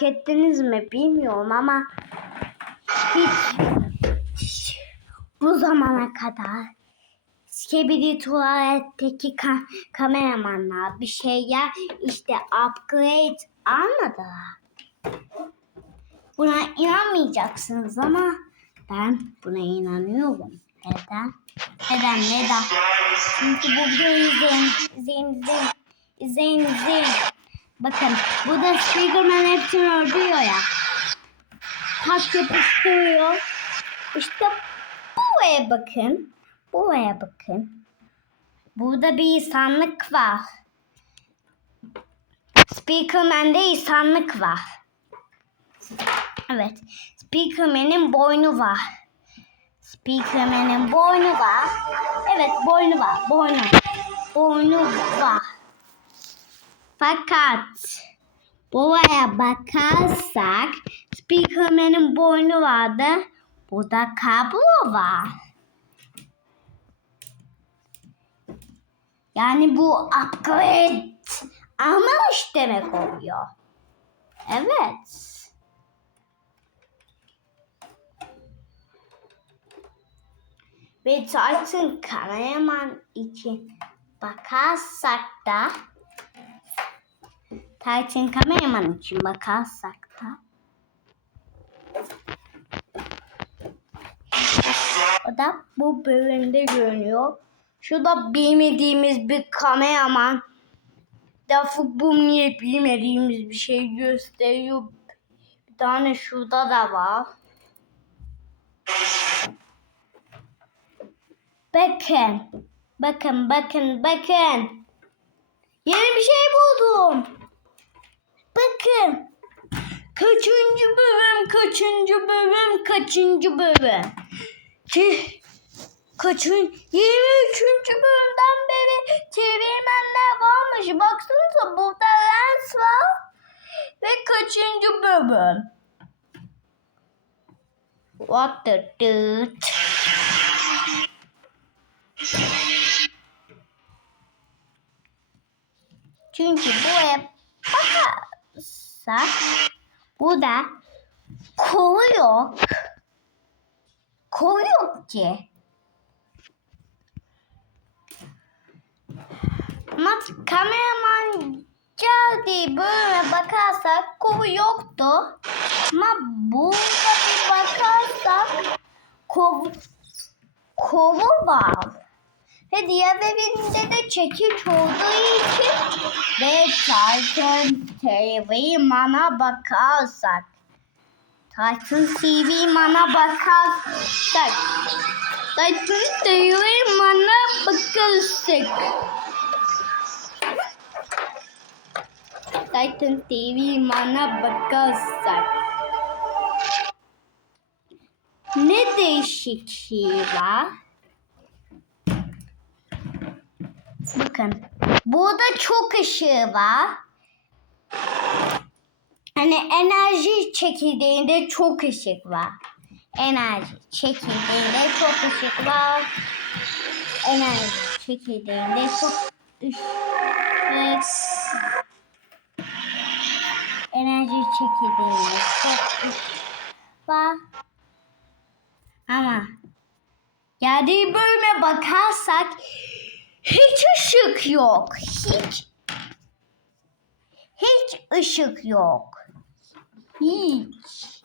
ettiniz mi bilmiyorum ama hiç bu zamana kadar Skibidi tuvaletteki ka- kameramanlar bir şeyler işte upgrade almadılar. Buna inanmayacaksınız ama ben buna inanıyorum. Neden? Neden? Neden? Çünkü bu videoyu izleyin, izleyin, izleyin, izleyin, izleyin. Bakın burada Spiderman hepsini öldürüyor ya. Tak yapıştırıyor. İşte buraya bakın. Buraya bakın. Burada bir insanlık var. Speakerman'de insanlık var. Evet. Speakerman'in boynu var. Speakerman'in boynu var. Evet boynu var. Boynu. Boynu var. Fakat buraya bakarsak Speakerman'in boynu vardı. Burada kablo var. Yani bu upgrade almamış demek oluyor. Evet. Ve Titan kameraman için bakarsak da Titan kameraman için bakarsak da o da bu bölümde görünüyor. Şurada bilmediğimiz bir kameraman lafı bu niye bilmediğimiz bir şey gösteriyor. Bir tane şurada da var. Bakın. Bakın bakın bakın. Yeni bir şey buldum. Bakın. Kaçıncı bölüm, kaçıncı bölüm, kaçıncı bölüm. Ki kaçın 23. bölümden beri çevirmenler varmış. Baksanıza burada lens var. Ve kaçıncı bölüm? What the dude? Çünkü buraya bakarsak burada kolu yok. Kolu yok ki. Ama kameraman geldiği bölüme bakarsak kolu yoktu. Ama burada bir bakarsak kolu, kolu var. Ve diğer evinde de çekiç olduğu için ve Titan TV mana bakarsak. Titan TV mana bakarsak. Titan TV mana bakarsak. Titan TV mana bakarsak. Ne değişikliği var? Bakın. Burada çok ışığı var. Hani enerji çekirdeğinde çok ışık var. Enerji çekirdeğinde çok ışık var. Enerji çekirdeğinde çok ışık Enerji çekirdeğinde çok ışık var. Ama geldiği bölüme bakarsak hiç ışık yok. Hiç. Hiç ışık yok. Hiç.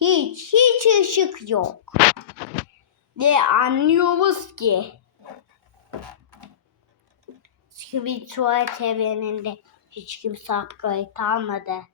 Hiç, hiç ışık yok. Ve anlıyoruz ki spiritual evreninde hiç kimse upgrade almadı.